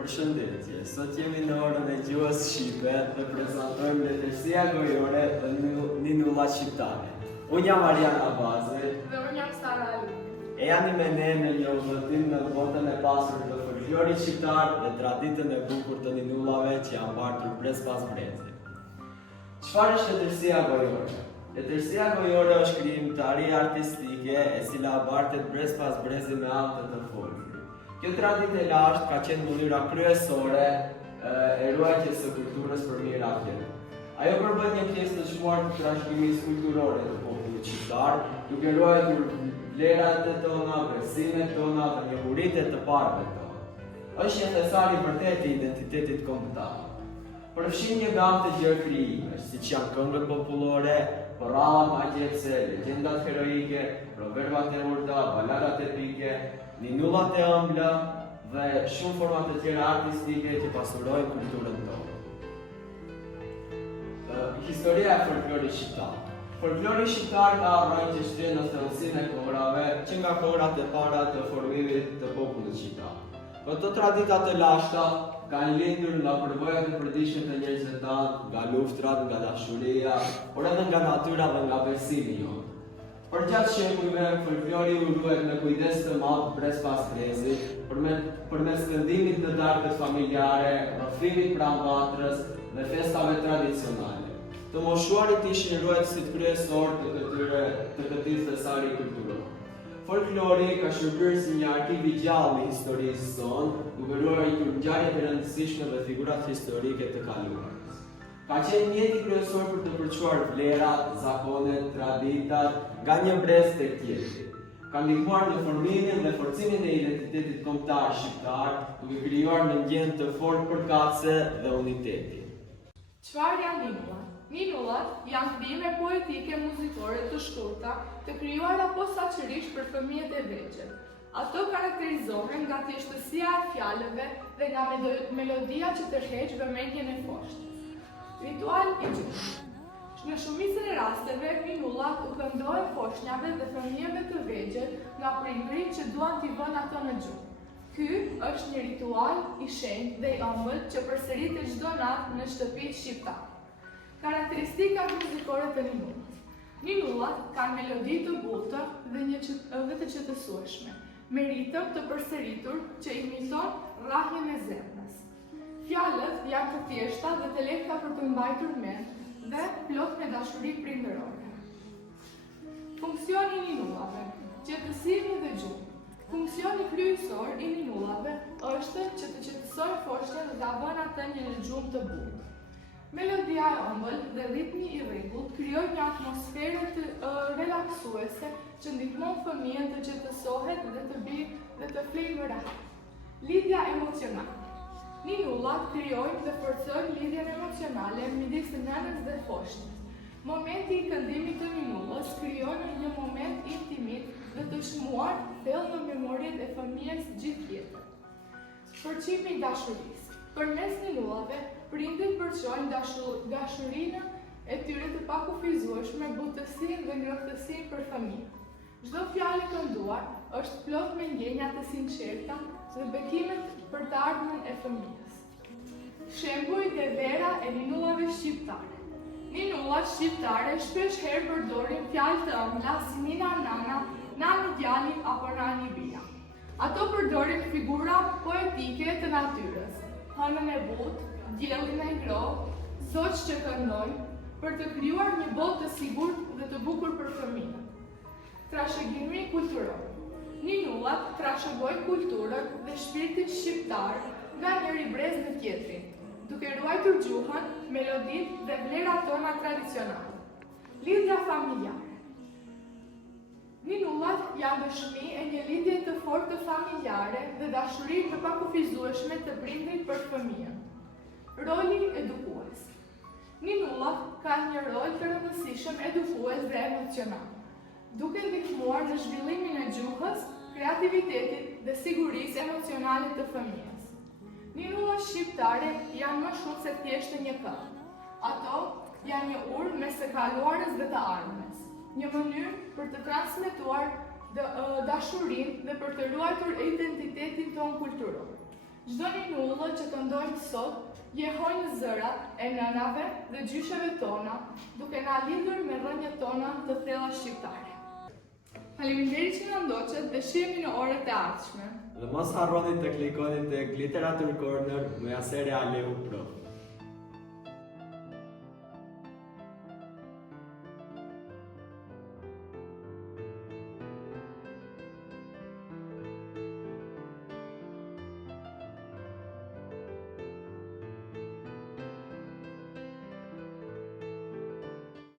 Përshëndetje, sot jemi në orën e gjuhës shqipe dhe prezantojmë letërsia gojore dhe ninulla shqiptare. Unë jam Ariana Bazi dhe unë jam Sara Ali. E jani me ne në një udhëtim në botën e pasur të folklorit shqiptar dhe traditën e bukur të ninullave që janë mbartur brez pas brezi. Çfarë është letërsia gojore? Letërsia gojore është krijimtari artistike e cila bartet brez pas brezi me anë të folklorit. Kjo traditë e lashtë ka qenë mënyra kryesore e ruajtjes së kulturës për mirë atje. Ajo përbën një pjesë të çmuar të trashëgimisë kulturore të popullit shqiptar, duke ruajtur vlerat e tona, besimet tona dhe njohuritë të parëve tona. Është një thesar i vërtetë i identitetit kombëtar. Përfshin një gamë të gjerë krijimesh, siç janë këngët popullore, porralla magjepse, legjendat heroike, proverbat e urta, baladat epike, ninullat e ëmbla dhe shumë forma të tjera artistike që pasurojnë kulturën tonë. Historia e folklorit shqiptar. Folklori shqiptar ka rrënjë në thellësinë e kohërave që nga kohërat e para të formimit të popullit shqiptar. Këto tradita të lashta kanë lindur nga përvojat e përditshme të njerëzve tanë, nga luftrat, nga dashuria, por edhe nga natyra dhe nga besimi jonë. Për gjatë shekujve, folklori u ruajt me kujdes të madh brez pas brezi, përmes këndimit në darkët familjare, rrëfimit pranë vatrës dhe festave tradicionale. Të moshuarit ishin ruajtësit kryesor të këtij thesari kulturor. Folklori ka shërbyer si një arkiv i gjallë i historisë sonë, duke ruajtur ngjarjet e rëndësishme dhe figurat historike të kaluarës. Ka qenë mjeti kryesor për të përçuar vlerat, zakonet, traditat nga një brez tek tjetri. Ka ndihmuar në formimin dhe forcimin e identitetit kombëtar shqiptar, duke krijuar një ndjenjë të fortë përkatëse dhe uniteti. Çfarë janë ninullat? Ninullat janë krijime poetike muzikore të shkurta, të krijuara posaçërisht për fëmijët e vegjël. Ato karakterizohen nga thjeshtësia e fjalëve dhe nga melodia që tërheq vëmendjen e foshtë. Ritual i gjuhës. Në shumicën e rasteve, ninullat u këndohen foshnjave dhe fëmijëve të vegjël nga prindrit që duan t'i vënë ato në gjuhë. Ky është një ritual i shenjtë dhe i ëmbël që përsëritet çdo natë në shtëpitë shqiptare. Karakteristikat muzikore të ninullat. Ninullat kanë melodi të buta dhe të qetësueshme, me ritëm të përsëritur që imiton rrahjen e zemrës. Fjalët janë të thjeshta dhe të lehta për të mbajtur mend dhe plot me dashuri prindërore. Funksioni i ninullave. Qetësimi dhe gjuhë. Funksioni kryesor i ninullave është që të qetësojnë foshnjën dhe ta bëjnë atë në gjuhë të butë. Melodia e ëmbël dhe ritmi i rregullt krijojnë një atmosferë të relaksuese që ndihmon fëmijën të qetësohet dhe të flejë më rahat. Lidhja emocionale. Ninullat krijojnë dhe forcojnë lidhjen emocionale midis nënës dhe foshnjës. Momenti i këndimit të ninullës krijon një moment intimit dhe të çmuar thellë në memorien e fëmijës gjithë jetën. Përçimi i dashurisë. Përmes ninullave, prindërit përçojnë dashurinë e tyre të pakufizueshme, butësinë dhe ngrohtësinë për fëmijën. Çdo fjalë e kënduar është plot me ndjenja të sinqerta dhe bekimet për të ardhmen e fëmijës. Shembujt e vera e ninullave shqiptare. Ninullat shqiptare shpesh herë përdorin fjalë të ëmbla si nina nana, nani djali apo nani bia. Ato përdorin figura poetike të natyrës, hënën e butë, diellin e ngrohtë, zogjë që këndojnë, për të krijuar një botë të sigurt dhe të bukur për fëmijën. Trashëgimi kulturor. Ninullat trashëgojnë kulturën dhe shpirtin shqiptar nga njëri brez në tjetrin, duke ruajtur gjuhën, melodinë dhe vlerat tona tradicionale. Lidhja familjare. Ninullat janë dëshmi e një lidhje të fortë familjare dhe dashurie të pakufizueshme të prindrit për fëmijën. Roli edukues. Ninullat kanë një rol të rëndësishëm edukues dhe emocional, duke ndihmuar në zhvillimin e gjuhës, kreativitetit dhe sigurisë emocionale të fëmijës. Ninullat shqiptare janë më shumë se thjesht një këngë. Ato janë një urë mes së kaluarës dhe të ardhmes, një mënyrë për të transmetuar dashurinë dhe për të ruajtur identitetin tonë kulturor. Çdo ninullë që këndojnë sot, jehojnë zërat e nënave dhe gjysheve tona, duke na lidhur me rrënjët tona të thella shqiptare. Faleminderit që na ndoqët dhe shihemi në orët e ardhshme. Dhe mos harroni të klikoni tek Literature Corner me Aseria Aleu Pro.